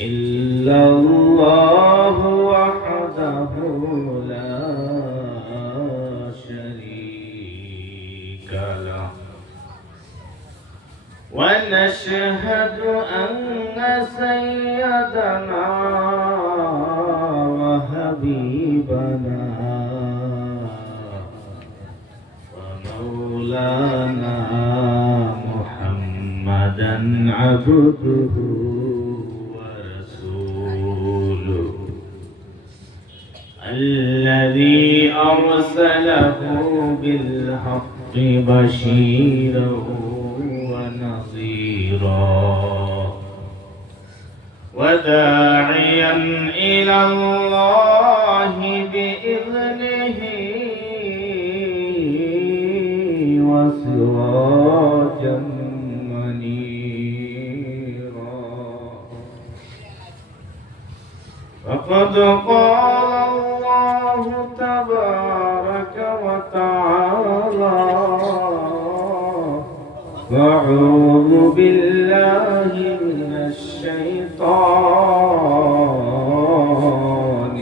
إلا الله وحده لا شريك له ونشهد أن سيدنا وحبيبنا ومولانا محمدا عبده ورسوله الذي أرسله بالحق بشيرا ونصيرا وداعيا إلى الله بإذنه وسراجا منيرا فقد قال الله تبارك وتعالى أعوذ بالله من الشيطان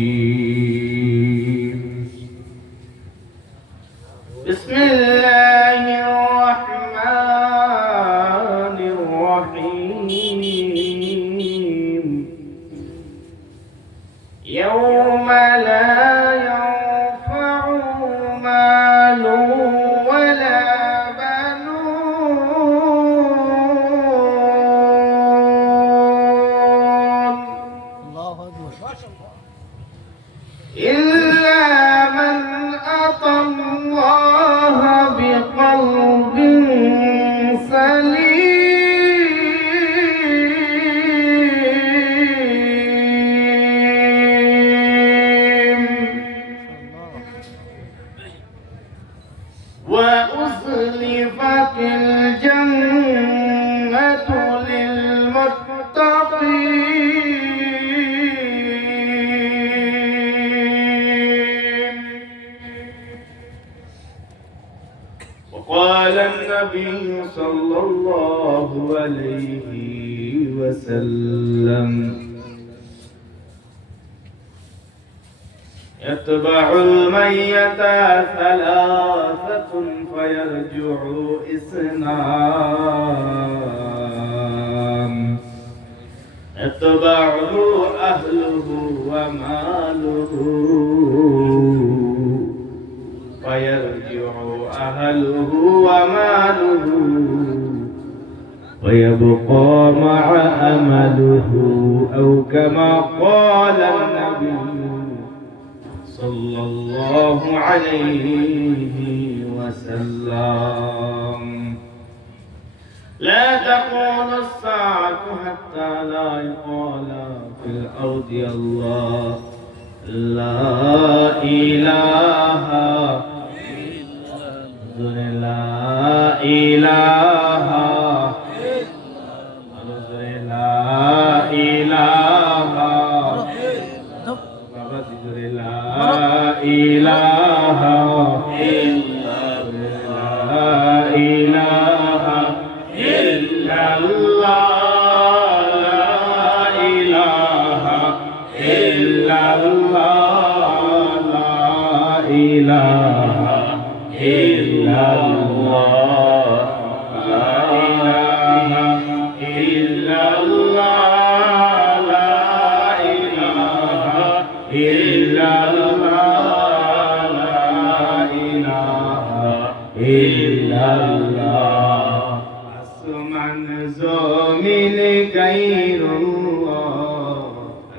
الرجيم بسم الله الرحمن الرحيم يوم لا ينفع مال ولا إلا من أتى الله بقلب سليم وأزلفت الجنة للمتقين وقال النبي صلى الله عليه وسلم يتبع الميت ثلاثة فيرجع اثنان يتبعه أهله وماله فيرجع أهله وماله ويبقى مع أمله أو كما قال النبي صلى الله عليه وسلم لا تقوم الساعة حتى لا يقال في الأرض الله لا إله لا إله لا إله لا إله إلا لا إله إلا الله لا إله إلا الله لا إله إلا الله لا إله إلا الله لا إله إلا الله لا إله إلا الله আসমান জমিন গায়র আল্লাহ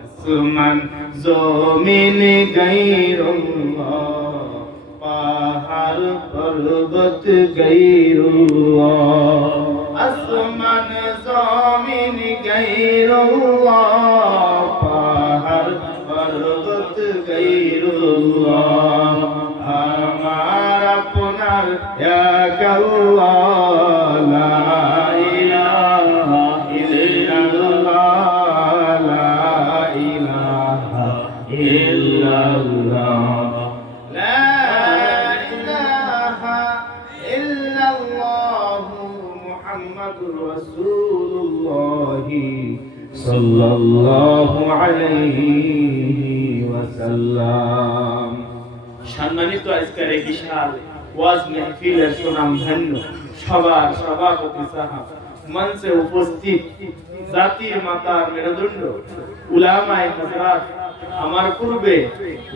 আসমান জমিন গায়র আল্লাহ পাহাড় পর্বত গায়র আল্লাহ আসমান জমিন গায়র আল্লাহ পাহাড় পর্বত গায়র আল্লাহ আমার আপনার এক আল্লাহ লা ইলাহা ইল্লাল্লাহ লা ইলাহা ইল্লাল্লাহ লা ইলাহা ইল্লাল্লাহ মুহাম্মাদুর রাসূলুল্লাহ সাল্লাল্লাহু আলাইহি ওয়াসাল্লাম। সম্মানিত আজকের এই বিশাল ওয়াজ মাহফিলের সুনামধন্য সবার সভাপতি সাহেব, মঞ্চে উপস্থিত জাতির মাতার মেরুদণ্ড উলামায়ে হযরত, আমার পূর্বে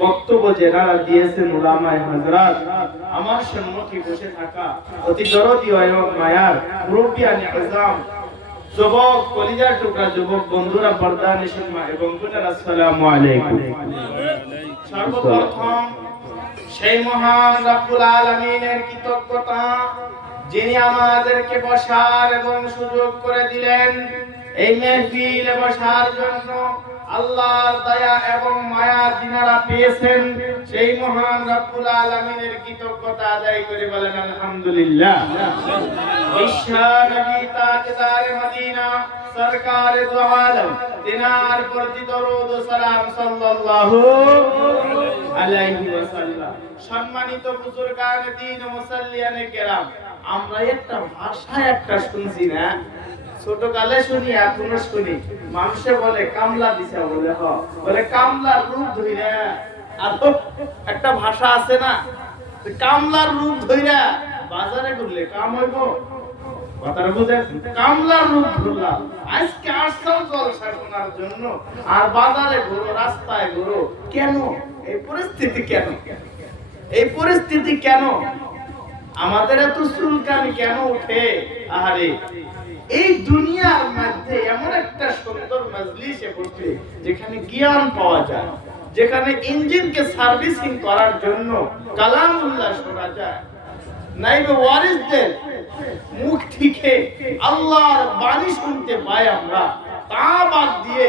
বক্তব্য যারা দিয়েছেন উলামায়ে হযরত, আমার সম্মুখে বসে থাকা অতি দরদি এবং মায়ার মুরব্বিয়ানে আযম, যুবক কলিজার টুকরা যুবক বন্ধুরা, পর্দানিশীন মা এবং বোনেরা, আসসালামু আলাইকুম। সর্বপ্রথম সেই মহান রব্বুল আলামিনের কৃতজ্ঞতা, যিনি আমাদেরকে বসার এবং সুযোগ করে দিলেন এই মাহফিলে বসার জন্য। আল্লাহর দয়া এবং মায়া যিনারা পেয়েছেন, সেই মহান রব্বুল আলামিনের কৃতজ্ঞতা আদায় করে বলেন আলহামদুলিল্লাহ। বিশ্ব নবী তাজদার মদিনা সরকারে দু আলম, তিনার প্রতি দরুদ ও সালাম সাল্লাল্লাহু আলাইহি ওয়াসাল্লাম। সম্মানিত বুজুর্গানে দ্বীন ও মুসাল্লিয়ানে কেরাম, আমরা একটা ভাষা একটা শুনছি না, ছোটকালে শুনি এখনো শুনি, মানুষে বলে কামলা দিছা, বলে বলে কামলার রূপ ধইরা। আর একটা ভাষা আছে না, কামলার রূপ ধইরা বাজারে ঘুরলে কাম হইব, কথাটা বুঝেন? কামলার রূপ ধরলাম, আজকে আসছাও জলসা শোনার জন্য, আর বাজারে ঘুরো, রাস্তায় ঘুরো কেন? এই পরিস্থিতি কেন? এই পরিস্থিতি কেন? আমাদের এত চুলকানি কেন উঠে? আহারে, এই দুনিয়ার মধ্যে এমন একটা সুন্দর মজলিসে বসে যেখানে জ্ঞান পাওয়া যায়, যেখানে ইঞ্জিনকে সার্ভিসিং করার জন্য কালামুল্লাহ শোনা যায়, নাইবে ওয়ারিসদের মুখ থেকে আল্লাহর বাণী শুনতে পাই আমরা, তা বাদ দিয়ে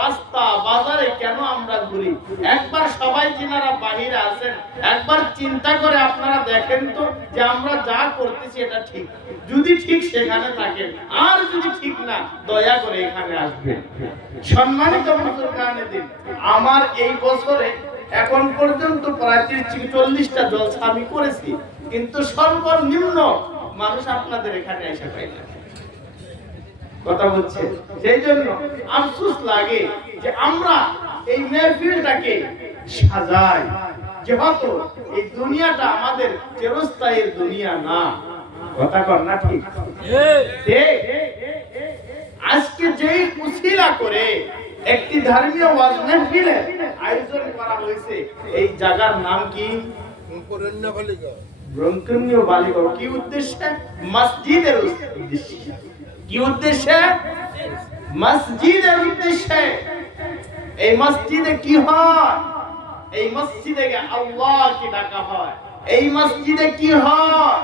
রাস্তা বাজারে কেন আমরা ঘুরি? একবার সবাই যিনারা বাহিরে আছেন, একবার চিন্তা করে আপনারা দেখেন তো যে আমরা যা করতেছি এটা ঠিক? যদি ঠিক সেখানে থাকেন, আর যদি ঠিক না, দয়া করে এখানে আসবেন। সম্মানিত মুসলমানের দিন, আমার এই বছরে এখন পর্যন্ত প্রায় 30-40টা জলসা আমি করেছি, কিন্তু সর্বনিম্ন মানুষ আপনাদের এখানে এসে পাই না। কথা বলছে, সেই জন্য আফসোস লাগে যে আমরা এই মাহফিলটাকে সাজাই, যেহেতু এই দুনিয়াটা আমাদের চিরস্থায়ী দুনিয়া না। কথা কর না ঠিক? আজকে যেই উসিলা করে একটি ধর্মীয় ওয়াজ মাহফিলের আয়োজন করা হয়েছে, এই জায়গার নাম কি? ব্রহ্মপুরীয় বালিগড়। কি উদ্দেশ্যে? মসজিদের উদ্দেশ্যে। কি উদ্দেশ্যে? মসজিদের উদ্দেশ্যে। এই মসজিদে কি হয়? এই মসজিদে আল্লাহকে ডাকা হয়। এই মসজিদে কি হয়?